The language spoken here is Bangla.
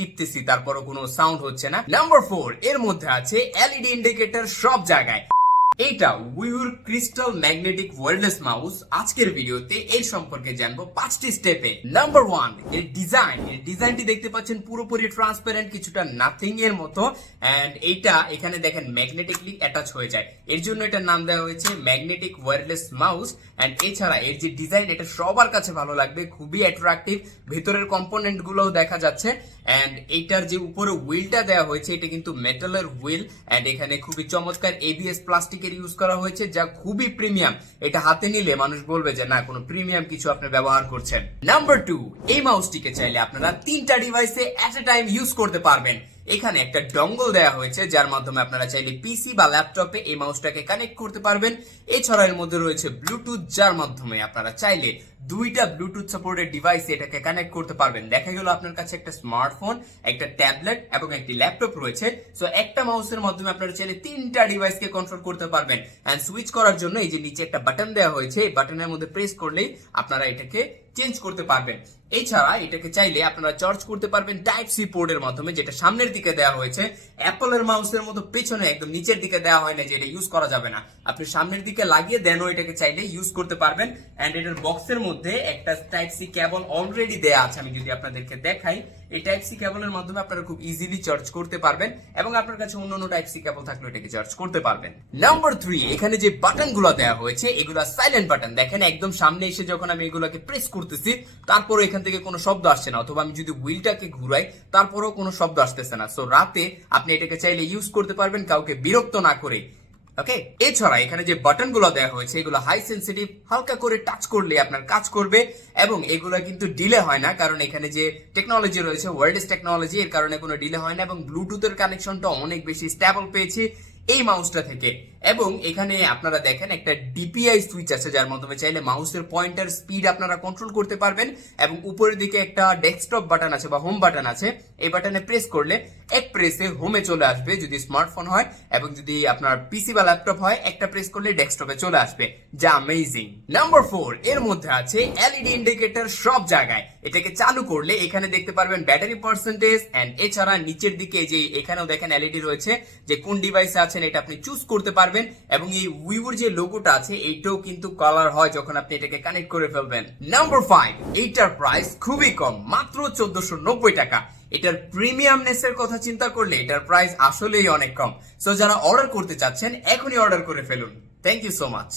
টিপতেছি তারপরও কোনো সাউন্ড হচ্ছে না। নাম্বার 4 এর মধ্যে আছে এলইডি ইন্ডিকেটর সব জায়গায়। এইটা উইউর ক্রিস্টাল ম্যাগনেটিক ওয়্যারলেস মাউস। আজকের ভিডিওতে এর সম্পর্কে জানবো 5টি স্টেপে। নাম্বার 1 এর ডিজাইনটি দেখতে পাচ্ছেন পুরোপুরি ট্রান্সপারেন্ট, কিছুটা নাথিং এর মতো। এন্ড এইটা এখানে দেখেন ম্যাগনেটিকলি অ্যাটাচ হয়ে যায়, এর জন্য এটার নাম দেওয়া হয়েছে ম্যাগনেটিক ওয়্যারলেস মাউস। এন্ড এছাড়া এর যে ডিজাইন, এটা সবার কাছে ভালো লাগবে, খুবই অ্যাট্রাকটিভ। ভেতরের কম্পোনেন্ট গুলোও দেখা যাচ্ছে। এন্ড এইটার যে উপরে হুইলটা দেওয়া হয়েছে, এটা কিন্তু মেটালের হুইল। এন্ড এখানে খুবই চমৎকার এবিএস প্লাস্টিকের ইউজ করা হয়েছে, যা খুবই প্রিমিয়াম। এটা হাতে নিলে মানুষ বলবে যে না, কোনো প্রিমিয়াম কিছু আপনি ব্যবহার করছেন। নাম্বার 2 এই মাউসটিকে চাইলে আপনারা 3টা ডিভাইসে এট এ টাইম ইউজ করতে পারবেন। এখানে একটা ডঙ্গল দেওয়া হয়েছে, যার মাধ্যমে আপনারা চাইলে পিসি বা ল্যাপটপে এই মাউসটাকে কানেক্ট করতে পারবেন। এছাড়া এর মধ্যে রয়েছে ব্লুটুথ, যার মাধ্যমে আপনারা চাইলে 2টা ব্লুটুথ সাপোর্টেড ডিভাইসে এটাকে কানেক্ট করতে পারবেন। দেখা গেল আপনার কাছে একটা স্মার্টফোন, একটা ট্যাবলেট এবং একটি ল্যাপটপ রয়েছে। সো একটা মাউসের মাধ্যমে আপনারা চাইলে 3টা ডিভাইসকে কন্ট্রোল করতে পারবেন। এন্ড সুইচ করার জন্য এই যে নিচে একটা বাটন দেওয়া হয়েছে, এই বাটনের মধ্যে প্রেস করলেই আপনারা এটাকে চেঞ্জ করতে পারবেন। এছাড়া এটাকে চাইলে আপনারা চার্জ করতে পারবেন টাইপ সি পোর্টের মাধ্যমে, যেটা সামনের দিকে দেওয়া হয়েছে। অ্যাপলের মাউসের মতো পেছনে একদম নিচের দিকে দেওয়া হয় না, যে এটা ইউজ করা যাবে না। আপনি সামনের দিকে লাগিয়ে দেনও এটাকে চাইলে ইউজ করতে পারবেন। এন্ড এটার বক্সের মধ্যে একটা টাইপ সি কেবল অলরেডি দেয়া আছে, আমি যদি আপনাদেরকে দেখাই। এই টাইপ সি কেবলের মাধ্যমে আপনারা খুব ইজিলি চার্জ করতে পারবেন, এবং আপনার কাছে অন্যান্য টাইপ সি কেবল থাকলে এটাকে চার্জ করতে পারবেন। নাম্বার 3 এখানে যে বাটনগুলো দেওয়া হয়েছে, এগুলো সাইলেন্ট বাটন। দেখেন একদম সামনে এসে যখন আমি এগুলোকে প্রেস করতেছি, তারপরে এখান থেকে কোনো শব্দ আসছে না, অথবা আমি যদি হুইলটাকে ঘুরাই তারপরেও কোনো শব্দ আসতেছে না। সো রাতে আপনি এটাকে চাইলে ইউজ করতে পারবেন, কাউকে বিরক্ত না করে। ওকে, এছাড়া এখানে যে বাটনগুলো দেওয়া হয়েছে, এগুলো হাই সেনসিটিভ, হালকা করে টাচ করলে আপনার কাজ করবে। এবং এগুলো কিন্তু ডিলে হয় না, কারণ এখানে যে টেকনোলজি রয়েছে ওয়্যারলেস টেকনোলজি, এর কারণে কোনো ডিলে হয় না। এবং ব্লুটুথের কানেকশনটা অনেক বেশি স্টেবল পেয়েছি এই মাউসটা থেকে। এবং এখানে আপনারা দেখেন একটা ডিপিআই সুইচ আছে, যার মাধ্যমে চাইলে মাউসের পয়েন্টার স্পিড আপনারা কন্ট্রোল করতে পারবেন। এবং উপরের দিকে একটা ডেস্কটপ বাটন আছে বা হোম বাটন আছে, এই বাটনে প্রেস করলে এক প্রেসে হোমে চলে আসবে যদি স্মার্টফোন হয়, এবং যদি আপনার পিসি বা ল্যাপটপ হয় একটা প্রেস করলে ডেস্কটপে চলে আসবে, যা অ্যামেজিং। নাম্বার 4 এর মধ্যে আছে এলইডি ইন্ডিকেটর সব জায়গায়। এটাকে চালু করলে এখানে দেখতে পারবেন ব্যাটারি পার্সেন্টেজ। এন্ড এছাড়া নিচের দিকে যে এখানেও দেখেন এলইডি রয়েছে, যে কোন ডিভাইসে আছেন এটা আপনি চুজ করতে পারবেন। এবং এই উইউর যে লোগোটা আছে, এইটাও কিন্তু কালার হয় যখন আপনি এটাকে কানেক্ট করে ফেলবেন। নাম্বার 5 এইটার প্রাইস খুবই কম, মাত্র 1490 টাকা। এটার প্রিমিয়ামনেস এর কথা চিন্তা করলে এটার প্রাইস আসলেই অনেক কম। সো যারা অর্ডার করতে চাচ্ছেন, এখনই অর্ডার করে ফেলুন। Thank you so much.